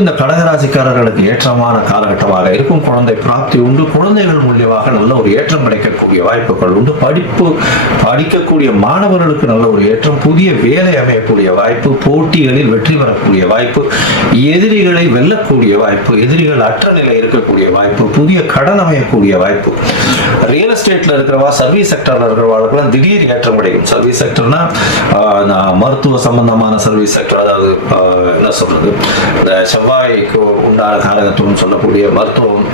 இந்த கடகராசிக்காரர்களுக்கு ஏற்றமான காலகட்டமாக இருக்கும் குழந்தை பிராப்தி உண்டு. குழந்தைகள் மூலியமாக நல்ல ஒரு ஏற்றம் கிடைக்கக்கூடிய வாய்ப்புகள் உண்டு. படிப்பு படிக்கக்கூடிய மாணவர்களுக்கு நல்ல ஒரு ஏற்றம் புதிய வேலை அமையக்கூடிய வாய்ப்பு போட்டிகளில் வெற்றி பெறக்கூடிய வாய்ப்பு எதிரிகளை வெல்லக்கூடிய வாய்ப்பு எதிரிகள் அற்ற நிலை இருக்கக்கூடிய வாய்ப்பு புதிய கடன் அமையக்கூடிய வாய்ப்பு. ரியல் எஸ்டேட்ல இருக்கிறவா சர்வீஸ் செக்டர்ல இருக்கிறவாளுக்கெல்லாம் திடீர் ஏற்றம் கிடைக்கும். சர்வீஸ் செக்டர்னா மருத்துவ சம்பந்தமான சர்வீஸ் செக்டர் அதாவது என்ன சொல்றது? செவ்வாய்க்கு உண்டான காரகத்துவம் சொல்லக்கூடிய மருத்துவம்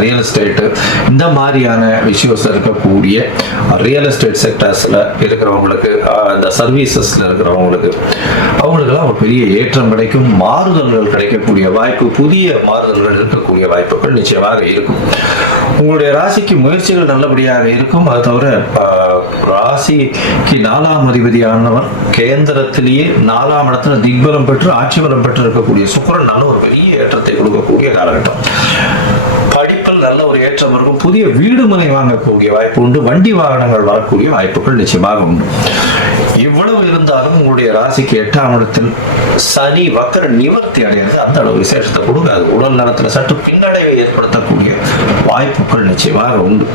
ரியல் எஸ்டேட்டு இந்த மாதிரியான விஷயஸ் இருக்கக்கூடிய ரியல் எஸ்டேட் செக்டர்ஸில் இருக்கிறவங்களுக்கு இந்த சர்வீசஸ்ல இருக்கிறவங்களுக்கு அவங்களுக்கெல்லாம் ஒரு பெரிய ஏற்றம் கிடைக்கும் மாறுதல்கள் கிடைக்கக்கூடிய வாய்ப்பு புதிய மாறுதல்கள் இருக்கக்கூடிய வாய்ப்புகள் நிச்சயமாக இருக்கும். உங்களுடைய ராசிக்கு முயற்சிகள் நல்லபடியாக இருக்கும் அது தவிர ராசிக்கு நாலாம் அதிபதியானவர் கேந்திரத்திலேயே நாலாம் இடத்துல திக்பலம் பெற்று ஆட்சி பலம் பெற்று இருக்கக்கூடிய சுக்கரன் நல்ல ஒரு பெரிய ஏற்றத்தை கொடுக்கக்கூடிய காலகட்டம். படிப்பில் நல்ல ஒரு ஏற்றம் இருக்கும். புதிய வீடு மனை வாங்கக்கூடிய வாய்ப்பு உண்டு. வண்டி வாகனங்கள் வரக்கூடிய வாய்ப்புகள் நிச்சயமாக உண்டு. இவ்வளவு இருந்தாலும் உங்களுடைய ராசிக்கு எட்டாம் இடத்தில் சனி வக்கர நிவர்த்தி அடைகிறது அந்த அளவு விசேஷத்தை கொடுக்காது. உடல் நலத்துல சற்று பின்னடைவை ஏற்படுத்தக்கூடிய வாய்ப்புகள் நிச்சயமாக உண்டு.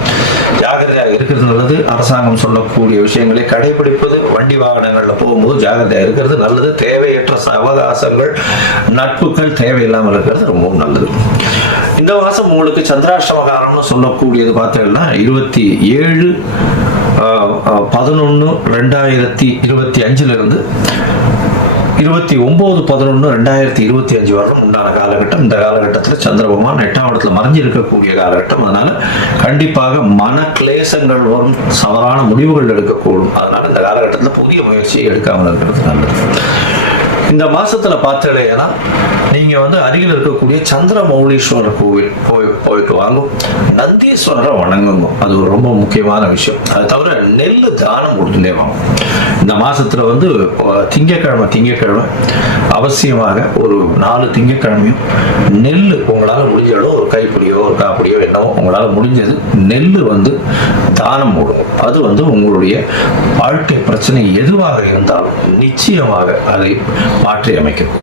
ஜாகிரதையாக இருக்கிறது நல்லது. அரசாங்கம் சொல்லக்கூடிய விஷயங்களை கடைபிடிப்பது வண்டி வாகனங்கள்ல போகும்போது ஜாகிரதையாக இருக்கிறது நல்லது. தேவையற்ற அவகாசங்கள் நட்புகள் தேவையில்லாமல் இருக்கிறது ரொம்பவும் நல்லது. இந்த மாசம் உங்களுக்கு சந்திராஷ்டமகாரம்னு சொல்லக்கூடியது பார்த்தீங்கன்னா இருபத்தி ஏழு பதினொன்று ரெண்டாயிரத்தி இருபத்தி அஞ்சுலேருந்து இருபத்தி ஒம்பது பதினொன்று ரெண்டாயிரத்தி இருபத்தி அஞ்சு வருடம் உண்டான காலகட்டம். இந்த காலகட்டத்தில் சந்திரபகவான் எட்டாம் இடத்துல மறைஞ்சு இருக்கக்கூடிய காலகட்டம். அதனால கண்டிப்பாக மன கிளேசங்கள் வரும் சவறான முடிவுகள் எடுக்கக்கூடும். அதனால இந்த காலகட்டத்தில் புதிய முயற்சியை எடுக்காமல் இருக்கிறது நல்லது. இந்த மாசத்துல பார்த்தீங்கன்னா நீங்க வந்து அருகில் இருக்கக்கூடிய சந்திர மௌலீஸ்வரர் கோவில் போய் போயிட்டு வாங்க. நந்தீஸ்வரரை வணங்குங்க. அது ஒரு ரொம்ப முக்கியமான விஷயம். அது தவிர நெல் தானம் கொடுத்துட்டே வாங்க. இந்த மாதத்தில் வந்து திங்கக்கிழமை திங்கக்கிழமை அவசியமாக ஒரு நாலு திங்கக்கிழமையும் நெல் உங்களால் முடிஞ்ச அளவு ஒரு கைப்பிடியோ ஒரு காப்பிடியோ என்னவோ உங்களால் முடிஞ்சது நெல் வந்து தானம் மூடும் அது வந்து உங்களுடைய வாழ்க்கை பிரச்சனை எதுவாக இருந்தாலும் நிச்சயமாக அதை மாற்றி அமைக்கும்